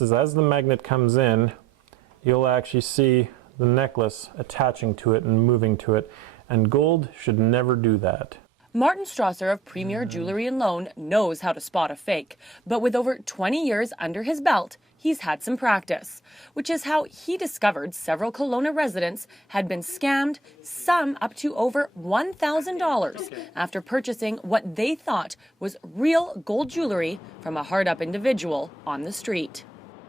As the magnet comes in, you'll actually see the necklace attaching to it and moving to it, and gold should never do that. Martin Strasser of Premier Jewellery and Loan knows how to spot a fake, but with over 20 years under his belt, he's had some practice, which is how he discovered several Kelowna residents had been scammed, some up to over $1,000 after purchasing what they thought was real gold jewelry from a hard-up individual on the street.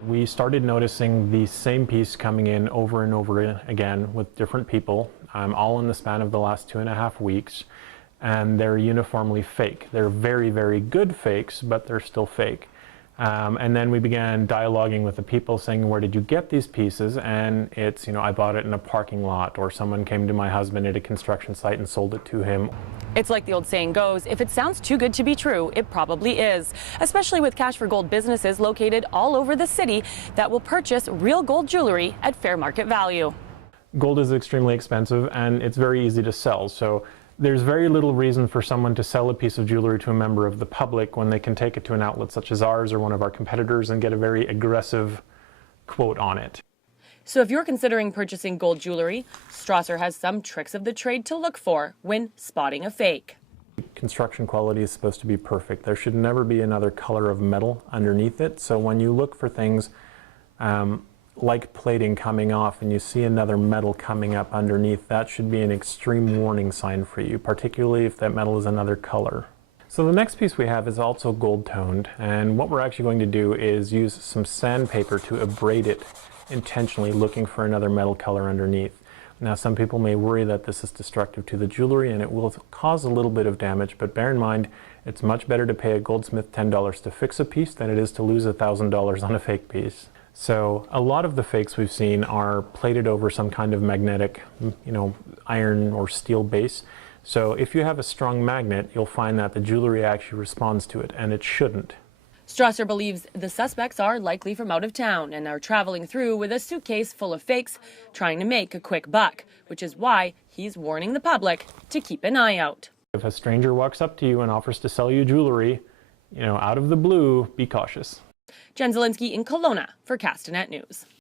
We started noticing the same piece coming in over and over again with different people, all in the span of the last 2.5 weeks. And they're uniformly fake. They're very, very good fakes, but they're still fake. And then we began dialoguing with the people saying, where did you get these pieces? And it's, I bought it in a parking lot, or someone came to my husband at a construction site and sold it to him. It's like the old saying goes, if it sounds too good to be true, it probably is, especially with Cash for Gold businesses located all over the city that will purchase real gold jewelry at fair market value. Gold is extremely expensive and it's very easy to sell. So there's very little reason for someone to sell a piece of jewelry to a member of the public when they can take it to an outlet such as ours or one of our competitors and get a very aggressive quote on it. So if you're considering purchasing gold jewelry, Strasser has some tricks of the trade to look for when spotting a fake. Construction quality is supposed to be perfect. There should never be another color of metal underneath it. So when you look for things like plating coming off and you see another metal coming up underneath, that should be an extreme warning sign for you, particularly if that metal is another color. So the next piece we have is also gold toned, and what we're actually going to do is use some sandpaper to abrade it intentionally, looking for another metal color underneath. Now some people may worry that this is destructive to the jewelry and it will cause a little bit of damage, but bear in mind it's much better to pay a goldsmith $10 to fix a piece than it is to lose $1,000 on a fake piece. So a lot of the fakes we've seen are plated over some kind of magnetic, iron or steel base. So if you have a strong magnet, you'll find that the jewelry actually responds to it, and it shouldn't. Strasser believes the suspects are likely from out of town and are traveling through with a suitcase full of fakes, trying to make a quick buck, which is why he's warning the public to keep an eye out. If a stranger walks up to you and offers to sell you jewelry, out of the blue, be cautious. Jen Zielinski in Kelowna for Castanet News.